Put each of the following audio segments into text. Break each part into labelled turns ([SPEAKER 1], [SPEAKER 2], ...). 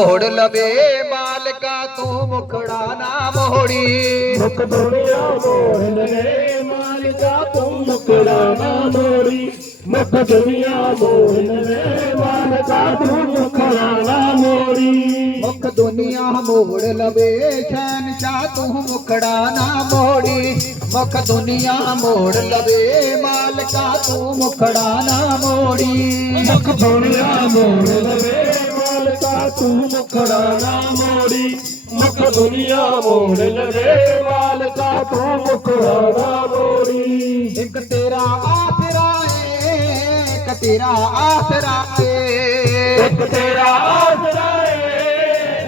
[SPEAKER 1] ਮੋੜ ਲਵੇ ਮਾਲਕਾ ਤੂੰ ਮੁਖੜਾ ਨਾ ਮੋੜੀ।
[SPEAKER 2] ਮੁਖ ਦੁਨੀਆ ਮੋੜ ਲਵੇ ਮਾਲਿਕਾ ਤੂੰ ਮੁਕੜਾ ਨਾ ਮੋੜੀ। ਮੁਖ ਦੁਨੀਆ ਮੋੜ ਲਵੇ ਮਾਲਿਕਾ ਤੂੰ ਮੁਕੜਾ ਨਾ ਮੋੜੀ।
[SPEAKER 1] ਮੁਖ ਦੁਨੀਆ ਮੋੜ ਲਵੇ ਸ਼ਹਿਨਸ਼ਾਹ ਤੂੰ ਮੁਖੜਾ ਨਾ ਮੋੜੀ। ਮੁਖ ਦੁਨੀਆ ਮੋੜ ਲਵੇ ਮਾਲਕਾ ਤੂੰ ਮੁਖੜਾ ਨਾ ਮੋੜੀ।
[SPEAKER 2] ਮੁਖ ਦੁਨੀਆ ਮੋੜ ਲਵੇ ਮਾਲਿਕਾ ਤੂੰ ਮੁਕੜਾ ਨਾ ਮੋੜੀ। ਮੁਖ ਦੁਨੀਆ ਮੋੜ ਲਵੇ ਮਾਲਿਕਾ ਤੂੰ ਮੁਕੜਾ ਨਾ ਮੋੜੀ।
[SPEAKER 1] ਇੱਕ ਤੇਰਾ ਆਸਰਾ ਏ ਇੱਕ ਤੇਰਾ ਆਸਰਾ ਏ
[SPEAKER 2] ਇੱਕ ਤੇਰਾ ਆਸਰਾ ਏ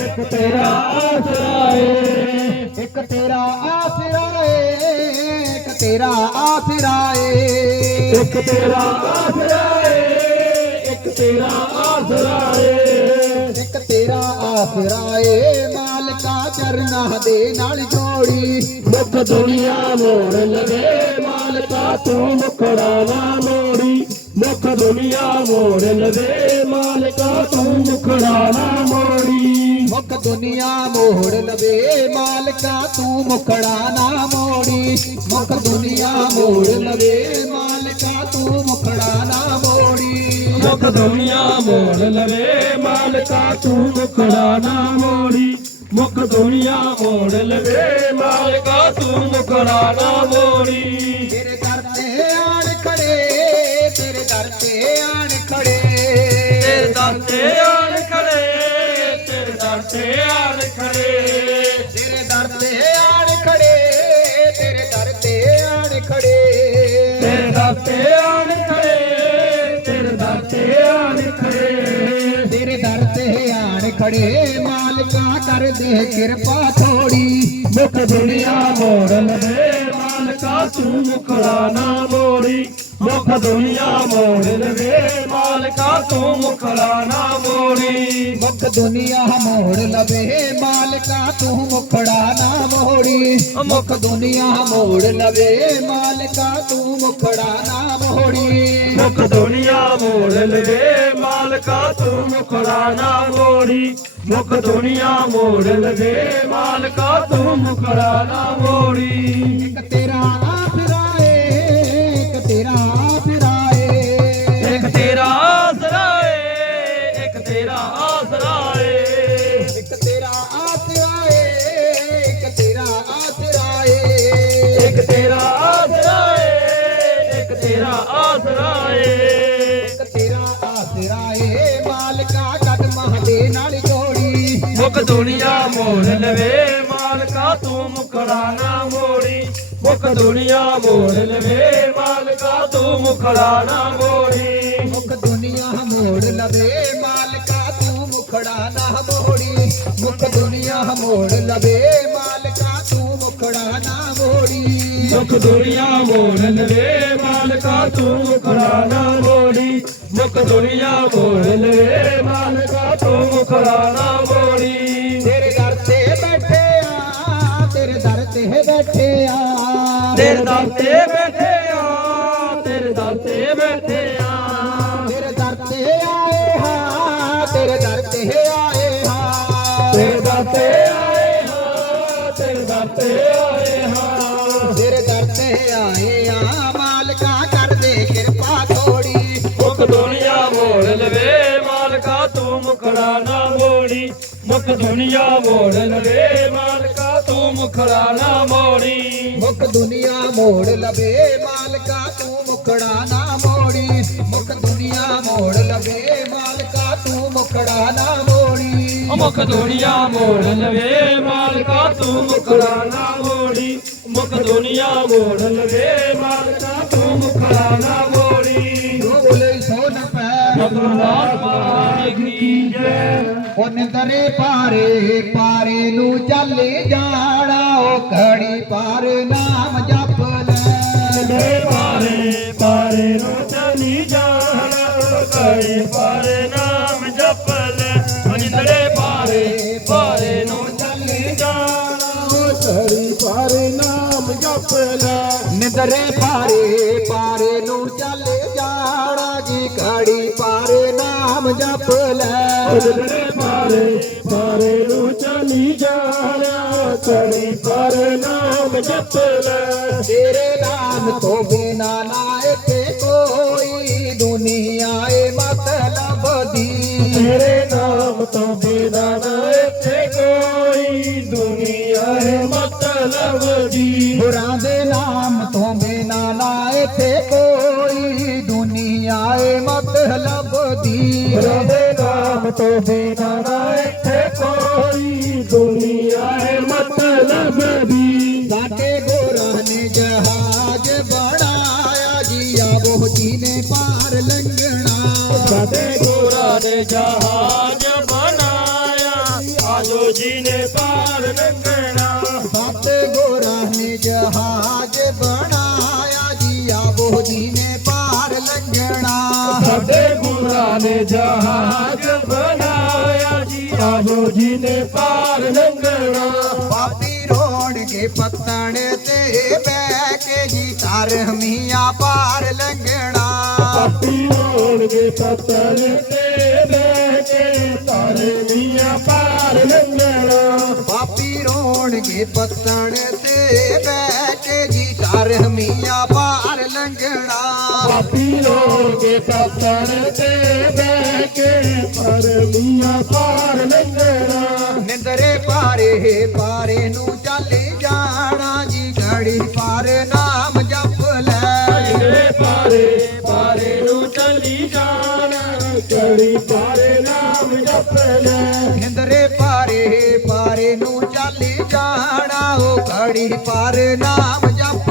[SPEAKER 2] ਇੱਕ ਤੇਰਾ ਆਸਰਾ ਏ
[SPEAKER 1] ਇੱਕ ਤੇਰਾ ਆਸਰਾ ਏ ਇੱਕ ਤੇਰਾ ਆਸਰਾ ਏ
[SPEAKER 2] ਇੱਕ ਤੇਰਾ ਆਸਰਾ ਏ ਇੱਕ ਤੇਰਾ ਆਸਰਾ ਏ
[SPEAKER 1] ਤੇਰਾ ਆਸਰਾ ਏ ਮਾਲਕਾ ਚਰਨਾਂ ਦੇ ਨਾਲ ਜੋੜੀ।
[SPEAKER 2] ਮੁਖ ਦੁਨੀਆ ਮੋੜ ਲਵੇ ਮਾਲਕਾ ਤੂੰ ਮੁਖੜਾ ਨਾ ਮੋੜੀ। ਮੁਖ ਦੁਨੀਆ ਮੋੜ ਲਵੇ ਮਾਲਕਾ ਤੂੰ ਮੁਖੜਾ ਨਾ ਮੋੜੀ।
[SPEAKER 1] ਮੁਖ ਦੁਨੀਆ ਮੋੜ ਲਵੇ ਮਾਲਕਾ ਤੂੰ ਮੁਖੜਾ ਨਾ ਮੋੜੀ। ਮੁਖ ਦੁਨੀਆ ਮੋੜ ਲਵੇ ਮਾਲਕਾ ਤੂੰ ਮੁਖੜਾ ਨਾ ਮੋੜੀ।
[SPEAKER 2] ਮੁਖ ਦੁਨੀਆ ਮੋੜ ਲਵੇ, ਮਾਲਕਾ ਤੂੰ ਮੁਖੜਾ ਨਾ ਮੋੜੀ। ਮੁਖ ਦੁਨੀਆ ਮੋੜ ਲਵੇ, ਮਾਲਕਾ ਤੂੰ ਮੁਖੜਾ ਨਾ ਮੋੜੀ।
[SPEAKER 1] ਮਾਲਕਾ ਕਿਰਪਾ ਥੋੜੀ।
[SPEAKER 2] ਮੁਖ ਦੁਨੀਆ ਮੋੜ ਲਵੇ ਮਾਲਕਾ ਤੂੰ ਮੁਖੜਾ ਨਾ ਮੋੜੀ। ਮੁਖ ਦੁਨੀਆ ਮੋੜ ਲਵੇ ਮਾਲਕਾ ਤੂੰ ਮੁਖੜਾ ਨਾ ਮੋੜੀ।
[SPEAKER 1] ਮੁਖ ਦੁਨੀਆ ਮੋੜ ਲਵੇ ਮਾਲਕਾ ਤੂੰ ਮੁਖੜਾ ਨਾ ਮੋੜੀ। ਮੁਖ ਦੁਨੀਆ ਮੋੜ ਲਵੇ ਮਾਲਕਾ ਤੂੰ ਮੁਖੜਾ ਨਾ ਮੋੜੀ।
[SPEAKER 2] ਮੁਖ ਦੁਨੀਆ ਮੋੜ ਲਵੇ ਮਾਲਕਾ ਤੂੰ ਮੁਖੜਾ ਨਾ ਮੋੜੀ। ਮੁਖ ਦੁਨੀਆ ਮੋੜ ਲਵੇ ਮਾਲਕਾ ਤੂੰ ਮੁਖੜਾ ਨਾ ਮੋੜੀ।
[SPEAKER 1] ਇੱਕ ਤੇਰਾ
[SPEAKER 2] ਮੁਖ ਦੁਨੀਆ ਮੋੜ ਲਵੇ ਮਾਲਕਾ ਤੂੰ ਮੁਖੜਾ ਨਾ ਮੋੜੀ। ਮੁਖ ਦੁਨੀਆ ਮੋੜ ਲਵੇ ਮਾਲਕਾ ਤੂੰ ਮੁਖੜਾ ਨਾ ਮੋੜੀ।
[SPEAKER 1] ਮੁਖ ਦੁਨੀਆ ਮੋੜ ਲਵੇ ਮਾਲਕਾ ਤੂੰ ਮੁਖੜਾ ਨਾ ਮੋੜੀ। ਮੁਖ ਦੁਨੀਆ ਮੋੜ ਲਵੇ ਮਾਲਕਾ ਤੂੰ ਮੁਖੜਾ ਨਾ ਮੋੜੀ।
[SPEAKER 2] ਮੁਖ ਦੁਨੀਆ ਮੋੜ ਲਵੇ ਮਾਲਕਾ ਤੂੰ ਮੁਖੜਾ ਨਾ ਮੋੜੀ। ਮੁਖ ਦੁਨੀਆ ਮੋੜ ਲਵੇ ਮਾਲਕਾ ਤੂੰ ਮੁਖੜਾ ਨਾ ਮੋੜੀ।
[SPEAKER 1] ਤੇਰੇ ਦਰ ਤੇ ਬੈਠੇ ਆ ਤੇਰੇ ਦਰ ਤੇ ਬੈਠੇ ਆ।
[SPEAKER 2] ਤੇਰੇ ਦਰ ਤੇ ਬੈਠੇ ਆ ਤੇਰੇ ਦਰ ਤੇ ਬੈਠੇ ਆ।
[SPEAKER 1] ਤੇਰੇ ਦਰ ਤੇ ਆਏ ਹਾਂ ਤੇਰੇ ਦਰ ਤੇ ਆਏ ਹਾਂ
[SPEAKER 2] ਤੇਰੇ ਦਰ ਤੇ ਆਏ ਹਾਂ ਤੇਰੇ ਦਰ ਤੇ ਆਏ ਦੁਨੀਆ ਮੋੜ ਲਵੇ ਮਾਲਕਾ ਤੂੰ ਮੁਖੜਾ ਨਾ ਮੋੜੀ। ਮੁਖ ਦੁਨੀਆ ਮੋੜ ਲਵੇ ਮਾਲਕਾ ਤੂੰ ਮੁਖੜਾ ਨਾ ਮੋੜੀ।
[SPEAKER 1] ਮੁਖ ਦੁਨੀਆ ਮੋੜ ਲਵੇ ਮਾਲਕਾ ਤੂੰ ਮੁਖੜਾ ਨਾ ਮੋੜੀ। ਮੁਖ ਦੁਨੀਆ ਮੋੜ ਲਵੇ ਮਾਲਕਾ ਤੂੰ ਮੁਖੜਾ ਨਾ ਮੋੜੀ।
[SPEAKER 2] ਮੁਖ ਦੁਨੀਆ ਮੋੜ ਲਵੇ ਮਾਲਕਾ ਤੂੰ ਮੁਖੜਾ ਨਾ ਮੋੜੀ।
[SPEAKER 1] ਬੋਲੇ ਸੋਨ ਪੈ।
[SPEAKER 2] ਭਗਵਾਨ ਪਾਣੀ ਕੀ ਜੈ?
[SPEAKER 1] ઓ દરે પારે પારેનું ચાલે જાણા ઓ ઘડી
[SPEAKER 2] પારના ਸਾਰੇ ਸਾਰੇ ਨੂੰ ਚਲੀ ਜਾਣਾ ਚੜੀ ਪਰ ਨਾਮ ਜਪ ਲੈ।
[SPEAKER 1] ਤੇਰੇ ਨਾਮ ਤੋਂ ਬਿਨਾ ਨਾ ਇੱਥੇ ਕੋਈ ਦੁਨੀਆ ਏ ਮਤਲਬ ਦੀ।
[SPEAKER 2] ਤੇਰੇ ਨਾਮ ਤੋਂ ਬਿਨਾ ਨਾ ਇੱਥੇ ਕੋਈ ਦੁਨੀਆ ਏ ਮਤਲਬ ਦੀ।
[SPEAKER 1] ਬੁਰਾਂ ਦੇ ਨਾਮ ਤੋਂ ਬਿਨਾ ਨਾ ਇੱਥੇ ਕੋਈ ਦੁਨੀਆ ਏ ਮਤਲਬ ਦੀ।
[SPEAKER 2] ਬੁਰਾਂ ਨਾਮ ਤੋਂ ਬਿਨਾ ਨਾ ਇੱਥੇ ਕੋਈ ਦੁਨੀਆ ਹੈ ਮਤਲਬ ਦੀ
[SPEAKER 1] ਸਾਡੇ ਗੁਰਾਂ ਨੇ ਜਹਾਜ਼ ਬਣਾਇਆ ਜੀ ਆਬੋ ਜੀ ਨੇ ਪਾਰ ਲੰਘਣਾ।
[SPEAKER 2] ਸਾਡੇ ਗੋਰਾ ਨੇ ਜਹਾਜ਼ ਬਣਾਇਆ ਆਜੋ ਜੀ ਨੇ ਪਾਰ ਲੰਘਣਾ।
[SPEAKER 1] ਸਤ ਗੁਰਾਂ ਨੇ ਜਹਾਜ਼ ਬਣਾਇਆ
[SPEAKER 2] ਸਾਡੇ ਗੁਰਾਂ ਨੇ ਜਹਾਜ਼ ਬਣਾਇਆ ਜੀ। ਆਜੋ ਜੀ ਨੇ ਪਾਰ ਲੰਘਣਾ।
[SPEAKER 1] ਪਾਪੀ ਰੋਣਗੇ ਪੱਤਣ ਤੇ ਬਹਿ ਕੇ ਜੀ ਤਰਮੀਆਂ ਪਾਰ ਲੰਘਣਾ।
[SPEAKER 2] ਪਾਪੀ ਹੋਣਗੇ ਪੱਤਰ ਤੇ ਬਹਿ ਕੇ ਤਾਰੇ ਦੀਆਂ ਪਾਰ ਲੰਘਣਾ।
[SPEAKER 1] ਪਾਪੀ ਰੋਣਗੇ ਪੱਤਣ ਤੇ ਬਹਿ
[SPEAKER 2] ਹੋਣਗੇ ਪੱਤਰ ਤੇ ਬਹਿ ਕੇ ਤਾਰੇ ਦੀਆਂ ਪਾਰ ਲੰਘਣਾ
[SPEAKER 1] ਨਿੰਦਰੇ ਪਾਰੇ ਪਾਰੇ ਨੂੰ ਚੱਲ ਜਾਣਾ ਜੀ ਘੜੀ ਪਾਰ ਨਾਮ ਜਪ ਲੈ।
[SPEAKER 2] ਜਿਹੜੇ ਪਾਰੇ ਪਾਰੇ ਨੂੰ ਚਲੀ ਜਾਣਾ ਕੜੀ ਪਾਰੇ ਨਾਮ ਜਪ ਲੈ।
[SPEAKER 1] ਨਿੰਦਰੇ ਪਾਰੇ ਪਾਰੇ ਨੂੰ ਚੱਲ ਜਾਣਾ ਉਹ ਘੜੀ ਪਾਰ ਨਾਮ ਜਪ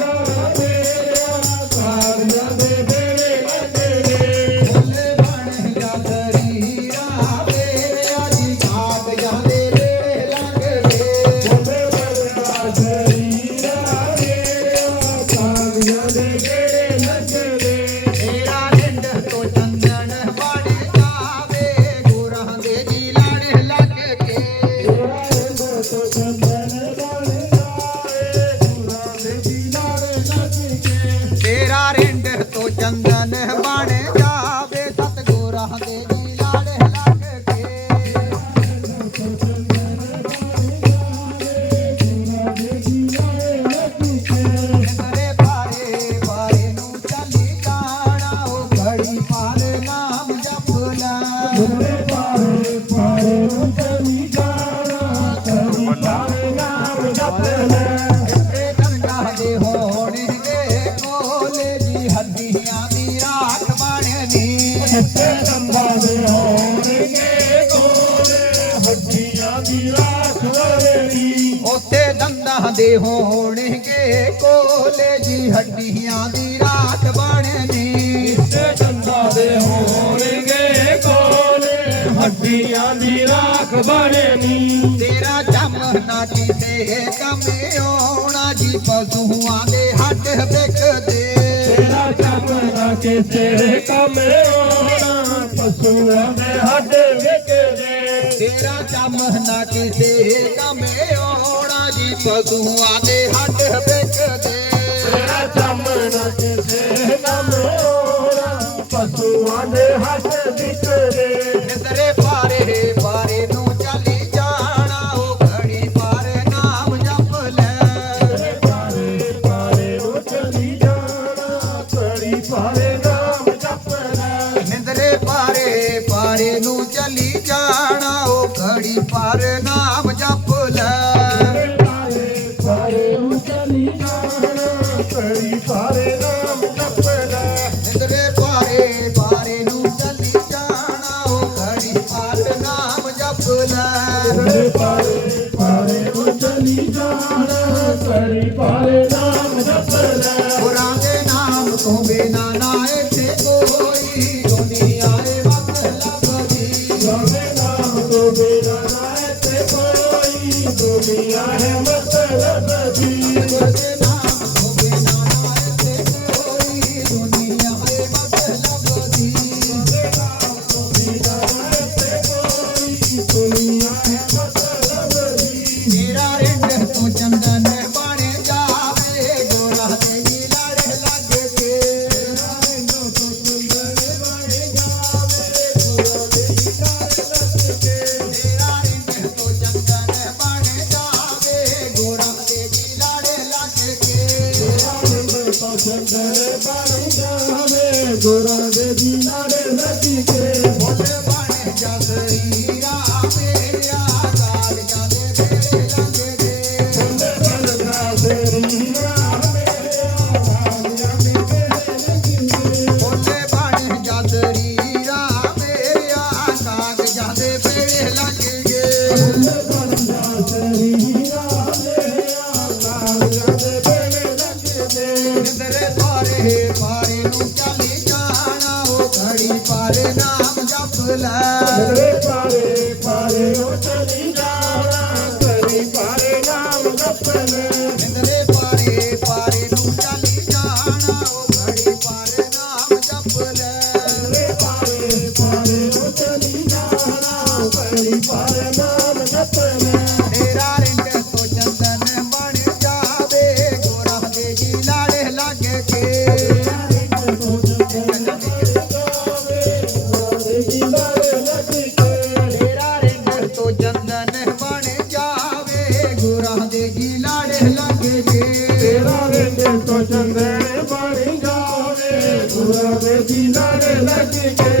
[SPEAKER 2] ਦੇ
[SPEAKER 1] ਹੋਣਗੇ ਕੋਲੇ ਜੀ ਹੱਡੀਆਂ ਦੀ ਰਾਖ ਬਣਨੀ।
[SPEAKER 2] ਤੇ ਦੰਦਾਂ ਦੇ ਹੋਣਗੇ ਕੋਲੇ ਹੱਡੀਆਂ ਦੀ ਰਾਖ
[SPEAKER 1] ਬਣਨੀ। ਤੇਰਾ ਜਮ ਨਾ ਕਿਤੇ ਕਮੇ ਆਉਣਾ ਜੀ ਪਸ਼ੂਆਂ ਦੇ ਹੱਡ ਵਿਕਦੇ
[SPEAKER 2] ਤੇਰਾ ਚੱਪਣਾ ਕਿਸੇ ਕੰਮ ਆਉਣਾ ਪਸ਼ੂਆਂ ਦੇ ਹੱਡ ਵਿਕਦੇ
[SPEAKER 1] ਤੇਰਾ ਜਮ ਨਾ ਕਿਸੇ ਕਮੇ ਆਉਣਾ ਜੀ ਪਸ਼ੂਆਂ ਦੇ ਹੱਡ ਵਿਕਦੇ
[SPEAKER 2] ਤੇਰਾ ਚੱਪਣਾ ਕਿਸੇ ਕੰਮ ਆਉਣਾ ਪਸ਼ੂਆਂ ਦੇ ਹੱਡ ਵਿਕਦੇ
[SPEAKER 1] ਨਿਦਰੇ ਪਾਰੇ ਪਾਰੇ ਨੂੰ ਚੱਲੀ ਜਾਣਾ ਉਹ ਘੜੀ ਪਾਰ ਨਾਮ ਜਪ ਲੈ।
[SPEAKER 2] ਪਾਰੇ ਪਾਰੇ ਨੂੰ ਚਲੀ ਜਾਣਾ ਕੜੀ ਪਾਰੇ ਨਾਮ ਜਪ ਲੈ।
[SPEAKER 1] ਨਿੰਦਰੇ ਪਾਰੇ ਪਾਰੇ ਨੂੰ ਚੱਲੀ ਜਾਣਾ ਉਹ ਘੜੀ ਪਾਰ ਨਾਮ
[SPEAKER 2] ਨੂੰ ਨਾਮ ਜਪ ਲੈ।
[SPEAKER 1] ਦੇ ਨਾਮ ਤੋਂ ਬਿਨਾ ਪਰੂ
[SPEAKER 2] ਜਾਵੇ
[SPEAKER 1] ਗੁਰਾਂ ਦੇ
[SPEAKER 2] ਦੀਨਾਰੇ ਨੱਚ ਕੇ
[SPEAKER 1] ਬੋਲੇ ਬਾਣੇ
[SPEAKER 2] ਜਾਂਦੇ
[SPEAKER 1] ਹੀ Medina de la Quique.